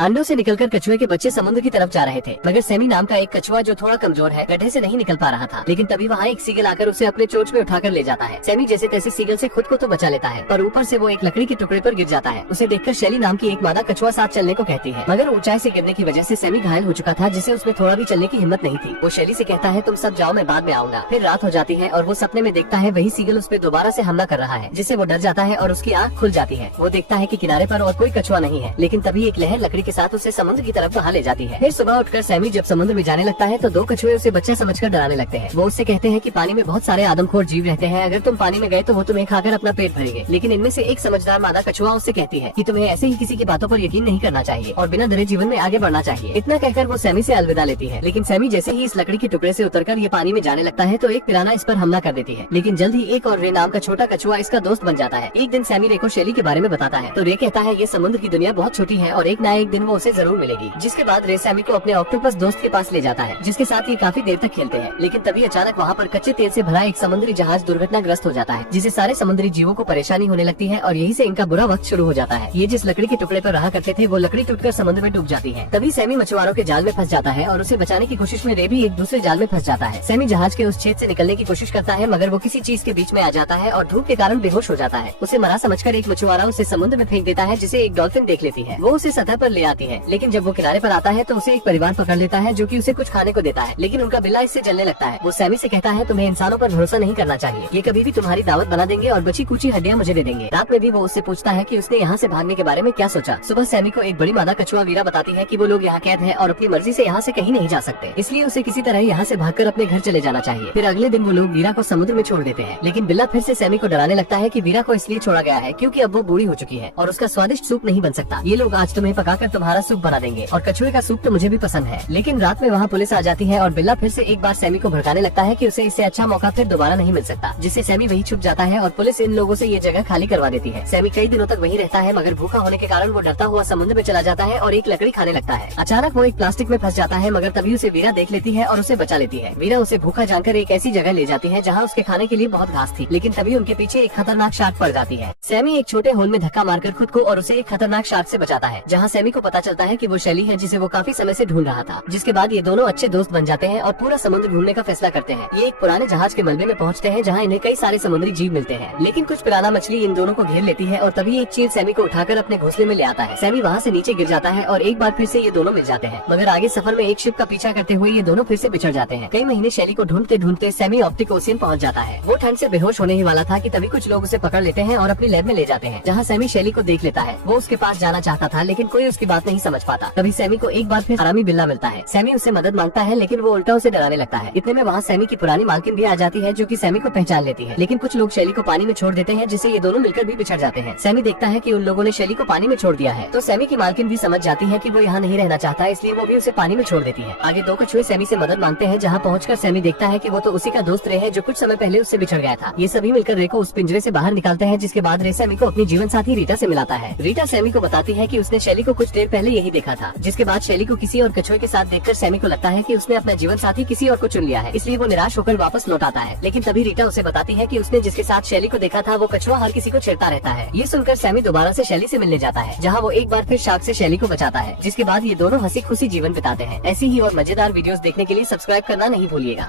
अंडों से निकलकर कछुए के बच्चे समुद्र की तरफ जा रहे थे, मगर सैमी नाम का एक कछुआ जो थोड़ा कमजोर है गड्ढे से नहीं निकल पा रहा था। लेकिन तभी वहाँ एक सीगल आकर उसे अपने चोंच में उठाकर ले जाता है। सैमी जैसे तैसे सीगल से खुद को तो बचा लेता है, पर ऊपर से वो एक लकड़ी के टुकड़े पर गिर जाता है। उसे देखकर शैली नाम की एक मादा कछुआ साथ चलने को कहती है, मगर ऊंचाई से गिरने की वजह से सैमी घायल हो चुका था, जिसे उसमें थोड़ा भी चलने की हिम्मत नहीं थी। वो शैली से कहता है तुम सब जाओ, मैं बाद में आऊंगा। फिर रात हो जाती है और वो सपने में देखता है वही सीगल उस पर दोबारा से हमला कर रहा है, जिससे वो डर जाता है और उसकी आँख खुल जाती है। वो देखता है कि किनारे पर और कोई कछुआ नहीं है, लेकिन तभी एक लहर लकड़ी के साथ उसे समुद्र की तरफ बहा ले जाती है। फिर सुबह उठकर सैमी जब समुद्र में जाने लगता है तो दो कछुए उसे बच्चा समझकर डराने लगते हैं। वो उससे कहते हैं कि पानी में बहुत सारे आदमखोर जीव रहते हैं, अगर तुम पानी में गए तो वो तुम्हें खाकर अपना पेट भरेंगे। लेकिन इनमें से एक समझदार मादा कछुआ उससे कहती है कि तुम्हें ऐसे ही किसी की बातों पर यकीन नहीं करना चाहिए और बिना डरे जीवन में आगे बढ़ना चाहिए। इतना कहकर वो सैमी से अलविदा लेती है। लेकिन सैमी जैसे ही इस लकड़ी के टुकड़े से उतरकर ये पानी में जाने लगता है तो एक पिराना इस पर हमला कर देती है। लेकिन जल्द ही एक और रे नाम का छोटा कछुआ इसका दोस्त बन जाता है। एक दिन सैमी रे को शैली के बारे में बताता है तो रे कहता है ये समुद्र की दुनिया बहुत छोटी है और एक न एक दिन वो उसे जरूर मिलेगी। जिसके बाद रे सैमी को अपने ऑक्टोपस दोस्त के पास ले जाता है, जिसके साथ ये काफी देर तक खेलते हैं। लेकिन तभी अचानक वहाँ पर कच्चे तेल से भरा एक समुद्री जहाज दुर्घटनाग्रस्त हो जाता है, जिससे सारे समुद्री जीवों को परेशानी होने लगती है और यही से इनका बुरा वक्त शुरू हो जाता है। ये जिस लकड़ी के टुकड़े पर रहा करते थे वो लकड़ी टूटकर समुद्र में डूब जाती है। तभी सैमी मछुआरों के जाल में फंस जाता है और उसे बचाने की कोशिश में रे भी एक दूसरे जाल में फंस जाता है। सैमी जहाज के उस छेद से निकलने की कोशिश करता है, मगर वो किसी चीज के बीच में आ जाता है और धूप के कारण बेहोश हो जाता है। उसे मरा समझकर एक मछुआरा उसे समुद्र में फेंक देता है, जिसे एक डॉल्फिन देख लेती है। वो उसे सतह पर ले आती है, लेकिन जब वो किनारे पर आता है तो उसे एक परिवार पकड़ लेता है जो कि उसे कुछ खाने को देता है। लेकिन उनका बिल्ला इससे जलने लगता है। वो सैमी से कहता है तुम्हें इंसानों पर भरोसा नहीं करना चाहिए, ये कभी भी तुम्हारी दावत बना देंगे और बची कुची हड्डियां मुझे दे देंगे। रात में भी वो उससे पूछता है कि उसने यहाँ से भागने के बारे में क्या सोचा। सुबह सैमी को एक बड़ी मादा कछुआ वीरा बताती है कि वो लोग यहाँ कैद हैं और अपनी मर्जी से यहाँ से कहीं नहीं जा सकते, इसलिए उसे किसी तरह यहाँ से भागकर अपने घर चले जाना चाहिए। फिर अगले दिन वो लोग वीरा को समुद्र में छोड़ देते हैं। लेकिन बिल्ला फिर से सैमी को डराने लगता है कि वीरा को इसलिए छोड़ा गया है क्योंकि अब वो बूढ़ी हो चुकी है और उसका स्वादिष्ट सूप नहीं बन सकता। ये लोग आज तुम्हें पकाकर तुम्हारा सूप बना देंगे और कछुए का सूप तो मुझे भी पसंद है। लेकिन रात में वहाँ पुलिस आ जाती है और बिल्ला फिर से एक बार सैमी को भड़काने लगता है कि उसे इससे अच्छा मौका फिर दोबारा नहीं मिल सकता, जिससे सैमी वही छुप जाता है और पुलिस इन लोगों से ये जगह खाली करवा देती है। सैमी कई दिनों तक वहीं रहता है, मगर भूखा होने के कारण वो डरता हुआ समुद्र में चला जाता है और एक लकड़ी खाने लगता है। अचानक वो एक प्लास्टिक में फंस जाता है, मगर तभी उसे वीरा देख लेती है और उसे बचा लेती है। वीरा उसे भूखा जानकर एक ऐसी जगह ले जाती है जहाँ उसके खाने के लिए बहुत घास थी। लेकिन तभी उनके पीछे एक खतरनाक शार्क पड़ जाती है। सैमी एक छोटे होल में धक्का मारकर खुद को और उसे एक खतरनाक शार्क से बचाता है, जहाँ सैमी को पता चलता है कि वो शैली है जिसे वो काफी समय से ढूंढ रहा था। जिसके बाद ये दोनों अच्छे दोस्त बन जाते हैं और पूरा समुद्र घूमने का फैसला करते हैं। ये एक पुराने जहाज के मलबे में पहुंचते हैं जहाँ इन्हें कई सारे समुद्री जीव मिलते हैं। लेकिन कुछ पिराना मछली इन दोनों को घेर लेती है और तभी एक चील सैमी को उठाकर अपने घोंसले में ले आता है। सैमी वहाँ से नीचे गिर जाता है और एक बार फिर से ये दोनों मिल जाते हैं, मगर आगे सफर में एक शिप का पीछा करते हुए ये दोनों फिर से बिछड़ जाते हैं। कई महीने शैली को ढूंढते ढूंढते सैमी ऑप्टिक ओशियन पहुंच जाता है। वो ठंड से बेहोश होने ही वाला था कि तभी कुछ लोग उसे पकड़ लेते हैं और अपनी लैब में ले जाते हैं, जहाँ सैमी शैली को देख लेता है। वो उसके पास जाना चाहता था, लेकिन कोई उसकी बात नहीं समझ पाता। तभी सैमी को एक बार फिर हरामी बिल्ला मिलता है। सैमी उससे मदद मांगता है, लेकिन वो उल्टा उसे डराने लगता है। इतने में वहाँ सैमी की पुरानी मालकिन भी आ जाती है, जो कि सैमी को पहचान लेती है। लेकिन कुछ लोग शैली को पानी में छोड़ देते हैं, जिससे ये दोनों मिलकर भी बिछड़ जाते हैं। सैमी देखता है कि उन लोगों ने शैली को पानी में छोड़ दिया है, तो सैमी की मालकिन भी समझ जाती है कि वो यहाँ नहीं रहना चाहता, इसलिए वो भी उसे पानी में छोड़ देती है। आगे दो कछुए सैमी से मदद मांगते हैं, जहाँ पहुंचकर सैमी देखता है कि वो तो उसी का दोस्त रे है जो कुछ समय पहले उससे बिछड़ गया था। ये सभी मिलकर रे को उस पिंजरे से बाहर निकालते हैं, जिसके बाद रे सैमी को अपनी जीवन साथी रीटा से मिलाता है। रीटा सैमी को बताती है कि उसने शैली को कुछ देर पहले यही देखा था। जिसके बाद शैली को किसी और कछुए के साथ देखकर सैमी को लगता है कि उसने अपना जीवन साथी किसी और को चुन लिया है, इसलिए वो निराश होकर वापस लौट आता है। लेकिन तभी रीटा उसे बताती है कि उसने जिसके साथ शैली को देखा था वो कछुआ हर किसी को छेड़ता रहता है। ये सुनकर सैमी दोबारा से शैली से मिलने जाता है, जहाँ वो एक बार फिर शार्क से शैली को बचाता है। जिसके बाद ये दोनों हंसी खुशी जीवन बिताते हैं। ऐसी ही और मजेदार वीडियोस देखने के लिए सब्सक्राइब करना नहीं भूलिएगा।